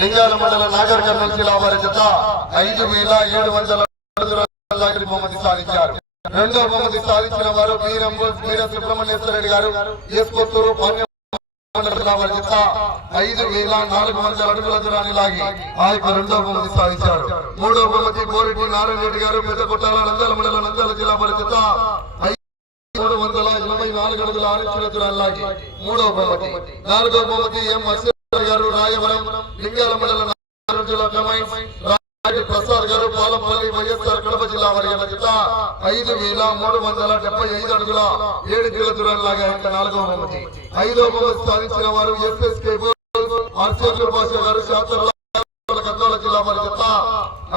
లింగాల మండల నాగర్ కర్నూలు జిల్లా వారి జత ఐదు వేల ఏడు వందల బహుమతి సాధించారు. రెండో బహుమతి సాధించిన వారు వీరం వీర సుబ్రహ్మణ్యేశ్వర రెడ్డి గారు. ఎస్ కొత్తూరు వారి జత ఐదు వేల నాలుగు వందల అడుగుల దూరాన్ని లాగి ఆ యొక్క రెండో బహుమతి సాధించారు. మూడో బహుమతి బోరెడ్డి నారాయణ రెడ్డి గారు. పెద్ద కొట్టాల నంద్యాల మండల నంద్యాల జిల్లా వారి జత మూడు వందల ఎనభై నాలుగు అడుగుల ఆరు దూరాన్ని లాగి మూడో బహుమతి. నాలుగో బహుమతి ఎం గారు రాయవరం లింగాల మండల జిల్లా కమైన్స్ రాజు ప్రసాద్ గారు పాలంపల్లి వైఎస్ఆర్ కడప జిల్లా వారి జత ఐదు వేల మూడు వందల డెబ్బై ఐదు అడుగుల ఏడు కిలో దూరం లాగా ఇంకా నాలుగో బహుమతి. ఐదో బహుమతి సాధించిన వారు ఎస్ఎస్కే ఆర్చేతుల భాష గారు శాస్త్ర కర్నూలు జిల్లా వారి జత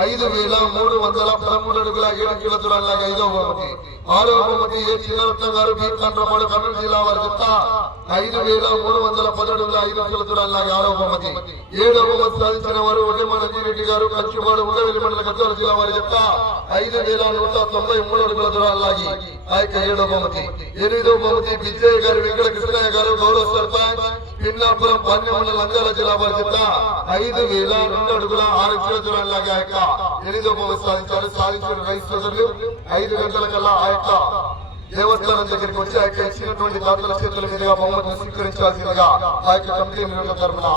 ఐదు వేల మూడు వందల పదమూడు అడుగుల ఏడు కిలో దూరాన్ని లాగా ఐదో బహుమతి. ఆరో బహుమతి ఏ చిన్నరత్నం గారు బీ కంట్రపాడు కర్నూలు జిల్లా వారి జత ఐదు వేల మూడు వందల పదడుగుల ఐదు కిలో దూరాన్ని లాగా ఆరో బహుమతి. ఏడో బహుమతి సాధించిన వారు ఒడ్డెమ్మ రెడ్డి గారు కంచువాడు ఉండవెల్లి మండల కర్నూలు జిల్లా వారి జత ఐదు వేల నూట తొంభై మూడు అడుగుల దూరాన్ని ఆ యొక్క ఏడో బహుమతి. ఎనిమిదో బహుమతి విజయ్ గారు వెంకట కృష్ణ గారు గౌరవ సర్పంచ్ పిన్నాపురం పన్నెమండల నంద్యాల జిల్లా వారి ఐదు వేల రెండు అడుగుల ఆరు కిలో లాగా యొక్క ఎనిమిదో సాధించారు. సాధించిన రైతు సోదరులు ఐదు గంటల కల్లా ఆ యొక్క దేవస్థానం దగ్గరికి వచ్చి ఆ యొక్క ఇచ్చినటువంటి దాతల చేతుల మీదుగా బహుమతిని స్వీకరించాల్సిందిగా ఆ యొక్క కమిటీ నిర్వహణ తరఫున